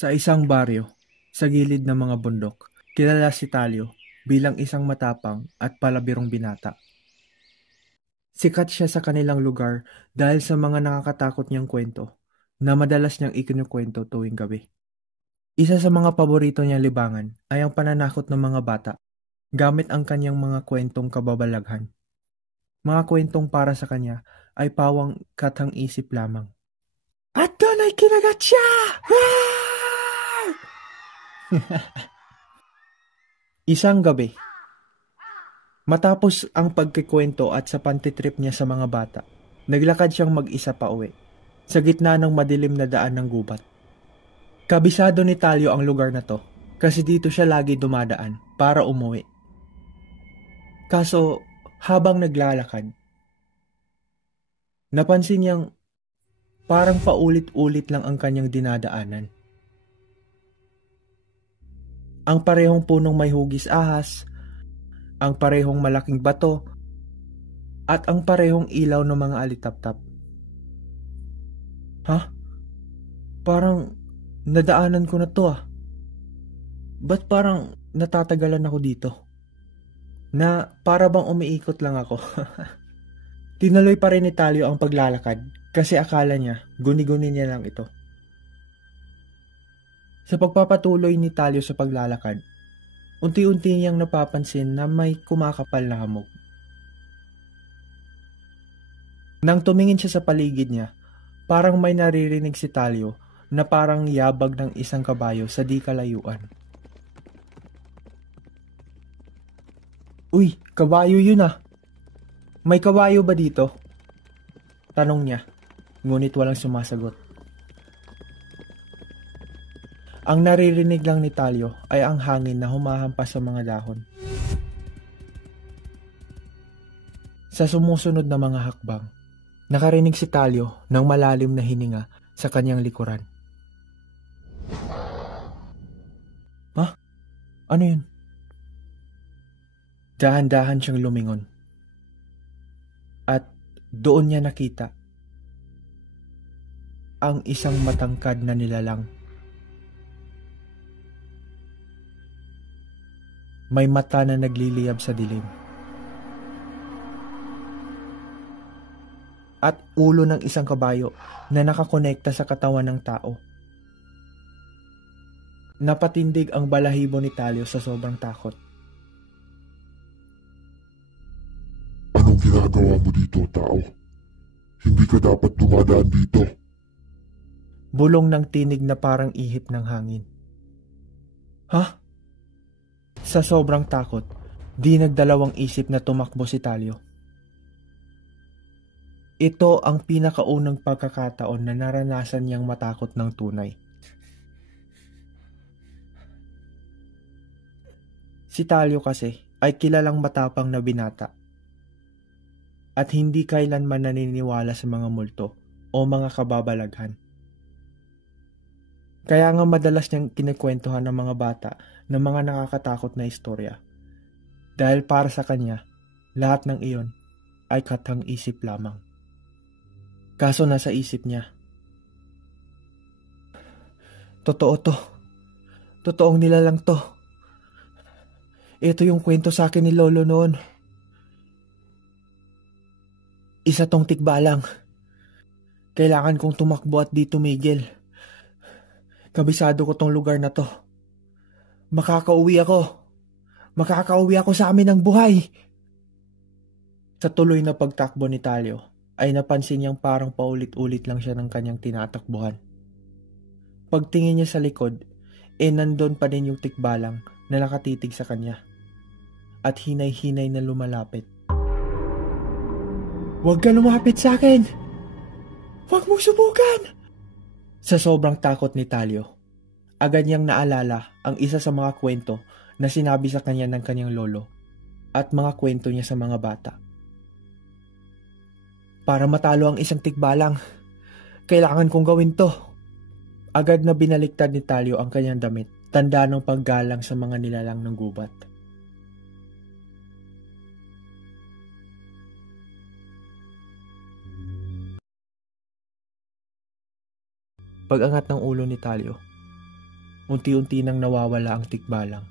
Sa isang baryo, sa gilid ng mga bundok, kilala si Talio bilang isang matapang at palabirong binata. Sikat siya sa kanilang lugar dahil sa mga nakakatakot niyang kwento na madalas niyang ikinukwento tuwing gabi. Isa sa mga paborito niyang libangan ay ang pananakot ng mga bata gamit ang kanyang mga kwentong kababalaghan. Mga kwentong para sa kanya ay pawang kathang-isip lamang. At doon ay kinagat siya! Isang gabi, matapos ang pagkikwento at sa pantitrip niya sa mga bata, naglakad siyang mag-isa pa uwi, sa gitna ng madilim na daan ng gubat. Kabisado ni Talio ang lugar na to, kasi dito siya lagi dumadaan para umuwi. Kaso, habang naglalakad, napansin niyang parang paulit-ulit lang ang kanyang dinadaanan. Ang parehong punong may hugis ahas, ang parehong malaking bato, at ang parehong ilaw ng mga alitaptap. Ha? Parang nadaanan ko na to ah. Ba't parang natatagalan ako dito? Na para bang umiikot lang ako? Tinuloy pa rin ni Talio ang paglalakad kasi akala niya guni-guni niya lang ito. Sa pagpapatuloy ni Talio sa paglalakad, unti-unti niyang napapansin na may kumakapal na hamog. Nang tumingin siya sa paligid niya, parang may naririnig si Talio na parang yabag ng isang kabayo sa di kalayuan. Uy, kabayo yun ah. May kabayo ba dito? Tanong niya, ngunit walang sumasagot. Ang naririnig lang ni Talio ay ang hangin na humahampas sa mga dahon. Sa sumusunod na mga hakbang, nakarinig si Talio ng malalim na hininga sa kanyang likuran. Ha? Ano yun? Dahan-dahan siyang lumingon. At doon niya nakita ang isang matangkad na nilalang. May mata na nagliliyab sa dilim. At ulo ng isang kabayo na nakakonekta sa katawan ng tao. Napatindig ang balahibo ni Talio sa sobrang takot. Anong ginagawa mo dito, tao? Hindi ka dapat dumadaan dito. Bulong ng tinig na parang ihip ng hangin. Ha? Sa sobrang takot, di nagdalawang isip na tumakbo si Talio. Ito ang pinakaunang pagkakataon na naranasan niyang matakot ng tunay. Si Talio kasi ay kilalang matapang na binata at hindi kailanman naniniwala sa mga multo o mga kababalaghan. Kaya nga madalas niyang kinikwentuhan ng mga bata ng mga nakakatakot na istorya. Dahil para sa kanya, lahat ng iyon ay kathang-isip lamang. Kaso nasa isip niya, totoo to. Totoong nilalang to. Ito yung kwento sa akin ni Lolo noon. Isa tong tikbalang. Kailangan kong tumakbo at di tumigil. Kabisado ko tong lugar na to. Makakauwi ako sa amin ng buhay. Sa tuloy na pagtakbo ni Talio, ay napansin niyang parang paulit-ulit lang siya ng kanyang tinatakbuhan. Pagtingin niya sa likod, nandun pa din yung tikbalang na nakatitig sa kanya. At hinay-hinay na lumalapit. Huwag ka lumapit sa akin! Huwag mong subukan! Sa sobrang takot ni Talio, agad niyang naalala ang isa sa mga kwento na sinabi sa kanya ng kanyang lolo at mga kwento niya sa mga bata. Para matalo ang isang tikbalang, kailangan kong gawin to. Agad na binaliktad ni Talio ang kanyang damit, tanda ng paggalang sa mga nilalang ng gubat. Pag-angat ng ulo ni Talio, unti-unti nang nawawala ang tikbalang.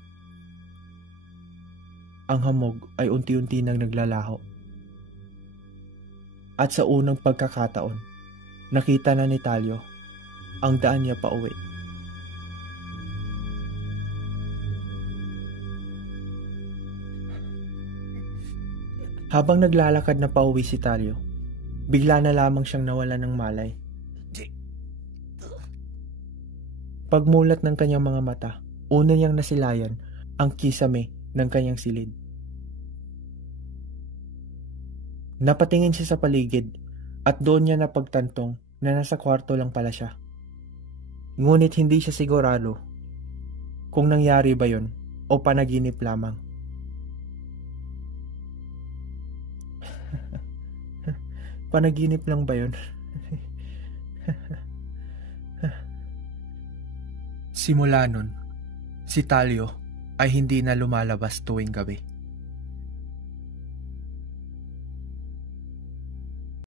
Ang hamog ay unti-unti nang naglalaho. At sa unang pagkakataon, nakita na ni Talyo ang daan niya pauwi. Habang naglalakad na pauwi si Talyo, bigla na lamang siyang nawala ng malay. Pagmulat ng kanyang mga mata, una niyang nasilayan ang kisame ng kanyang silid. Napatingin siya sa paligid at doon niya napagtantong na nasa kwarto lang pala siya. Ngunit hindi siya sigurado kung nangyari ba yun o panaginip lamang. Panaginip lang ba yun? Simula nun, si Talyo ay hindi na lumalabas tuwing gabi.